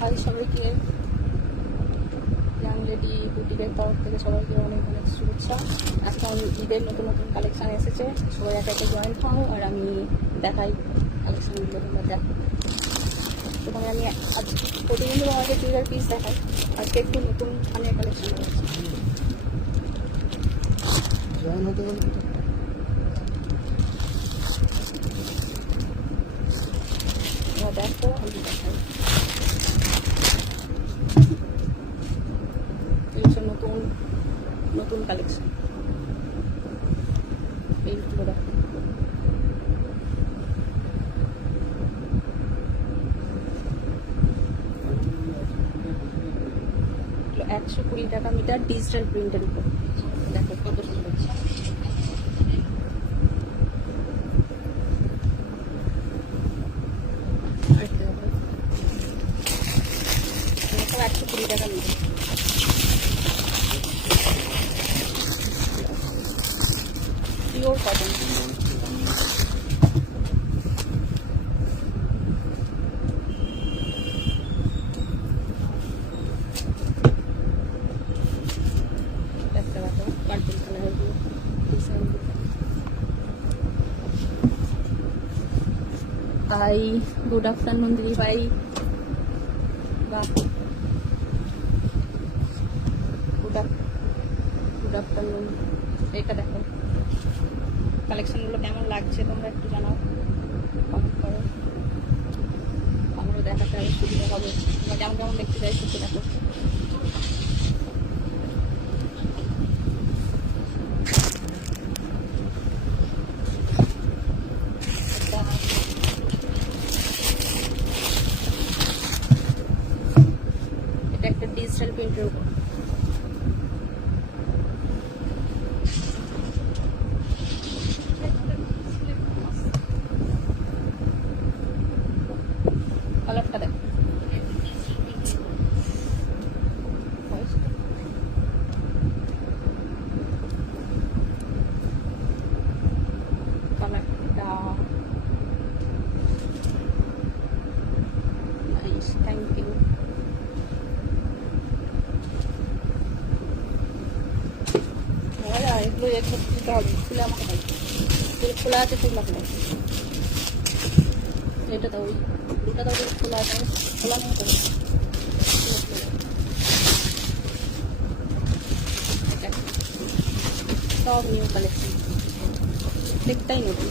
High সবাইকে, young lady বুটিকের তরফ থেকে সবাইকে অনেক অনেক শুভেচ্ছা। এখন ঈদের নতুন নতুন কালেকশান এসেছে, সবাই একে একে জয়েন হও আর আমি দেখাই কালেকশানগুলো, তোমরা দেখো। প্রথমে আমি আজ প্রতিদিন তোমাকে চুড়িদার পিস দেখাই, আজকে একটু নতুন খানের কালেকশান রয়েছে। জয়েন হতে বলবো দেখো, আমি দেখাই। নতুন নতুন কালেকশন এইগুলো দেখো, 120 টাকা মিটার ডিজিটাল প্রিন্টের উপর। দেখো কত সুন্দর, দেখো 120 টাকা মিটার। পিওর কটন, দেখতে পাবো পার্পল কালারের ডিজাইন। হাই, গুড আফটারনুন দিদি ভাই। বাহ, গুড আফটারনুন। এটা দেখো কালেকশনগুলো কেমন লাগছে তোমরা একটু জানাও, কমেন্ট করো, আমারও দেখাতে আরো সুবিধা হবে। তোমরা কেমন কেমন দেখতে চাই সেটা দেখো। এটা একটা ডিজিটাল প্রিন্টের উপর, কালারটা দেখো, কালারটা নাইস, থ্যাংক ইউ। এগুলো একটু খুলতে হবে, খুলে আমাকে দেয়, খোলা আছে খুললাম না। এটা দাও, দুটা দাও, খোলা আছে, খোলা নেই তো। সব নিউ কালেকশন, প্রত্যেকটাই নতুন।